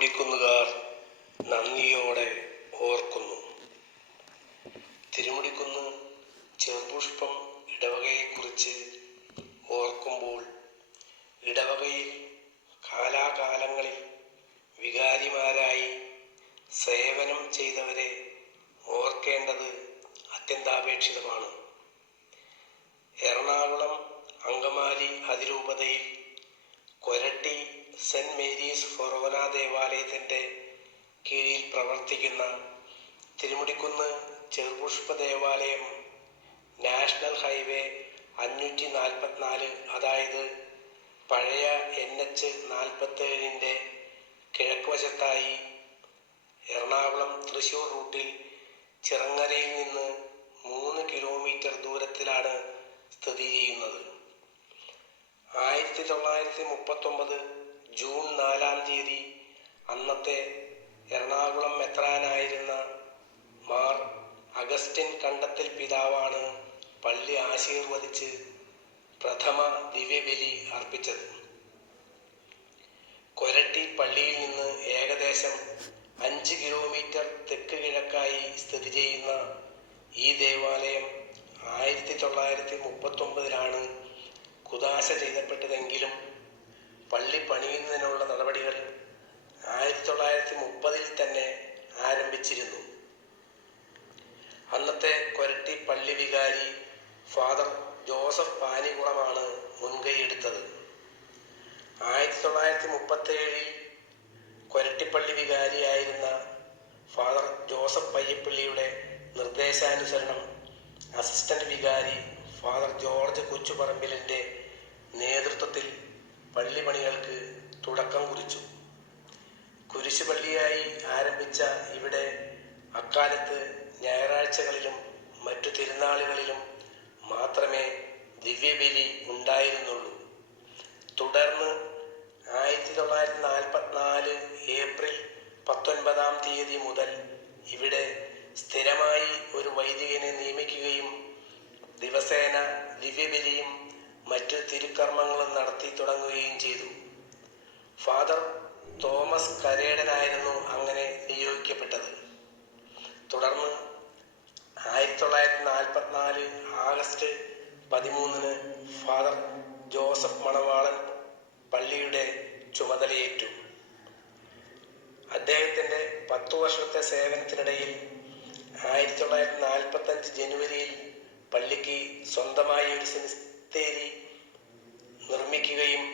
തിരുമുടിക്കുന്നുകാർ നന്ദിയോടെ ഓർക്കുന്നു. തിരുമുടിക്കുന്ന് ചെറുപുഷ്പം ഇടവകയെക്കുറിച്ച് ഓർക്കുമ്പോൾ ഇടവകയിൽ കാലാകാലങ്ങളിൽ വികാരിമാരായി സേവനം ചെയ്തവരെ ഓർക്കേണ്ടത് അത്യന്താപേക്ഷിതമാണ്. എറണാകുളം അങ്കമാലി അതിരൂപതയിൽ സെന്റ് മേരീസ് ഫൊറോന ദേവാലയത്തിന്റെ കീഴിൽ പ്രവർത്തിക്കുന്ന തിരുമുടിക്കുന്ന് ചെറുപുഷ്പ ദേവാലയം നാഷണൽ ഹൈവേ അഞ്ഞൂറ്റി നാൽപ്പത്തിനാല് അതായത് പഴയ എൻ എച്ച് നാൽപ്പത്തേഴിന്റെ കിഴക്കുവശത്തായി എറണാകുളം തൃശൂർ റൂട്ടിൽ ചിറങ്ങരയിൽ നിന്ന് മൂന്ന് കിലോമീറ്റർ ദൂരത്തിലാണ് സ്ഥിതി ചെയ്യുന്നത്. ആയിരത്തി തൊള്ളായിരത്തി മുപ്പത്തൊമ്പത് ജൂൺ നാലാം തീയതി അന്നത്തെ എറണാകുളം മെത്രാനായിരുന്ന മാർ അഗസ്റ്റിൻ കണ്ടത്തിൽ പിതാവാണ് പള്ളി ആശീർവദിച്ച് പ്രഥമ ദിവ്യബലി അർപ്പിച്ചത്. കൊരട്ടി പള്ളിയിൽ നിന്ന് ഏകദേശം അഞ്ച് കിലോമീറ്റർ തെക്ക് കിഴക്കായി സ്ഥിതി ചെയ്യുന്ന ഈ ദേവാലയം ആയിരത്തി തൊള്ളായിരത്തി മുപ്പത്തൊമ്പതിലാണ് കുദാശ ചെയ്യപ്പെട്ടതെങ്കിലും പള്ളി പണിയുന്നതിനുള്ള നടപടികൾ ആയിരത്തി തൊള്ളായിരത്തി മുപ്പതിൽ തന്നെ ആരംഭിച്ചിരുന്നു. അന്നത്തെ കൊരട്ടി പള്ളി വികാരി ഫാദർ ജോസഫ് പാനികുളമാണ് മുൻകൈയെടുത്തത്. ആയിരത്തി തൊള്ളായിരത്തി മുപ്പത്തേഴിൽ കൊരട്ടിപ്പള്ളി വികാരിയായിരുന്ന ഫാദർ ജോസഫ് പയ്യപ്പള്ളിയുടെ നിർദ്ദേശാനുസരണം അസിസ്റ്റന്റ് വികാരി ഫാദർ ജോർജ് കൊച്ചുപറമ്പിലിന്റെ നേതൃത്വത്തിൽ പള്ളി പണികൾക്ക് തുടക്കം കുറിച്ചു. കുരിശുപള്ളിയായി ആരംഭിച്ച ഇവിടെ അക്കാലത്ത് ഞായറാഴ്ചകളിലും മറ്റു തിരുനാളുകളിലും മാത്രമേ ദിവ്യബലി ഉണ്ടായിരുന്നുള്ളൂ. തുടർന്ന് ആയിരത്തി തൊള്ളായിരത്തി നാൽപ്പത്തിനാല് ഏപ്രിൽ പത്തൊൻപതാം തീയതി മുതൽ ഇവിടെ സ്ഥിരമായി ഒരു വൈദികനെ നിയമിക്കുകയും ദിവസേന ദിവ്യബലിയും മറ്റു തിരുക്കർമ്മങ്ങളും നടത്തി തുടങ്ങുകയും ചെയ്തു. ഫാദർ തോമസ് കരേടനായിരുന്നു അങ്ങനെ നിയോഗിക്കപ്പെട്ടത്. തുടർന്ന് ആയിരത്തി തൊള്ളായിരത്തി നാൽപ്പത്തിനാല് ആഗസ്റ്റ് പതിമൂന്നിന് ഫാദർ ജോസഫ് മണവാളൻ പള്ളിയുടെ ചുമതലയേറ്റു. അദ്ദേഹത്തിന്റെ പത്തു വർഷത്തെ സേവനത്തിനിടയിൽ ആയിരത്തി തൊള്ളായിരത്തി നാൽപ്പത്തഞ്ച് ജനുവരിയിൽ പള്ളിക്ക് സ്വന്തമായി ഒരു സെമിത്തേരി നിർമ്മിക്കുകയും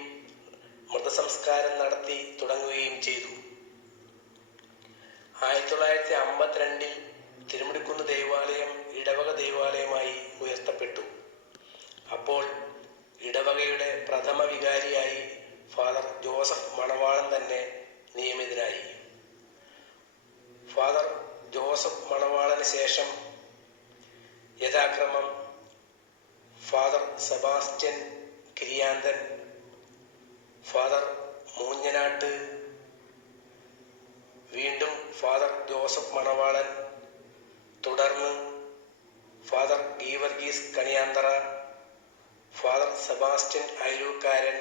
മൃതസംസ്കാരം നടത്തി തുടങ്ങുകയും ചെയ്തു. ആയിരത്തി തൊള്ളായിരത്തി അമ്പത്തിരണ്ടിൽ തിരുമുടിക്കുന്ന് ദേവാലയം ഇടവക ദേവാലയമായി ഉയർത്തപ്പെട്ടു. അപ്പോൾ ഇടവകയുടെ പ്രഥമ വികാരിയായി ഫാദർ ജോസഫ് മണവാളൻ തന്നെ നിയമിതനായി. ഫാദർ ജോസഫ് മണവാളന് ശേഷം യഥാക്രമം father Sebastian Kiriyanthan father Moonjanattu വീണ്ടും ഫാദർ ജോസഫ് മണവാളൻ തുടർന്ന് father Geevarghese Kaniyanthara father Sebastian Ayalookkaran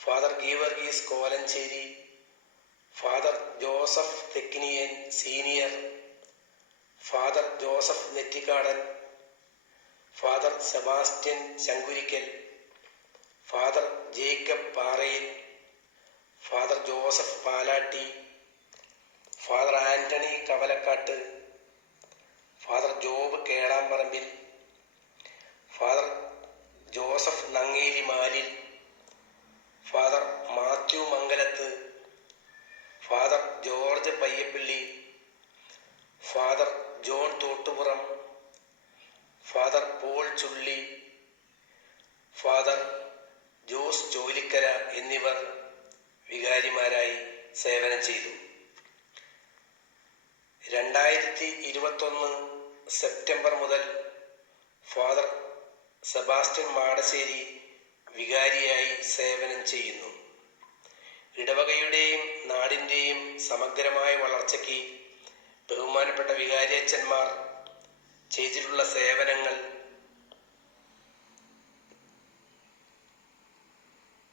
father Geevarghese Kolenchery father Joseph Thekkiniyan senior father Joseph Nettikadan father Sebastian Sankoorikkal father Jacob Parayil father Joseph Palatty father Antony Kavalakkattu father Job Kelamparambil father Joseph Nangeli Malil father Matthew Mangalath father George Payyappilly father John Thottupuram father Paul Chully father Jose Jolikkara എന്നിവർ വികാരിമാരായി സേവനം ചെയ്തു. രണ്ടായിരത്തി ഇരുപത്തൊന്ന് September മുതൽ father Sebastian Madassery വികാരിയായി സേവനം ചെയ്യുന്നു. ഇടവകയുടെയും നാടിന്റെയും സമഗ്രമായ വളർച്ചയ്ക്ക് ബഹുമാനപ്പെട്ട വികാരിയച്ചന്മാർ ചെയ്തിട്ടുള്ള സേവനങ്ങൾ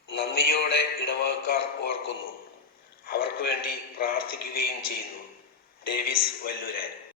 നന്ദിയോടെ ഇടവകക്കാർ ഓർക്കുന്നു. അവർ അവർക്ക് വേണ്ടി പ്രാർത്ഥിക്കുകയും ചെയ്യുന്നു. ഡേവിസ് വല്ലൂരാൻ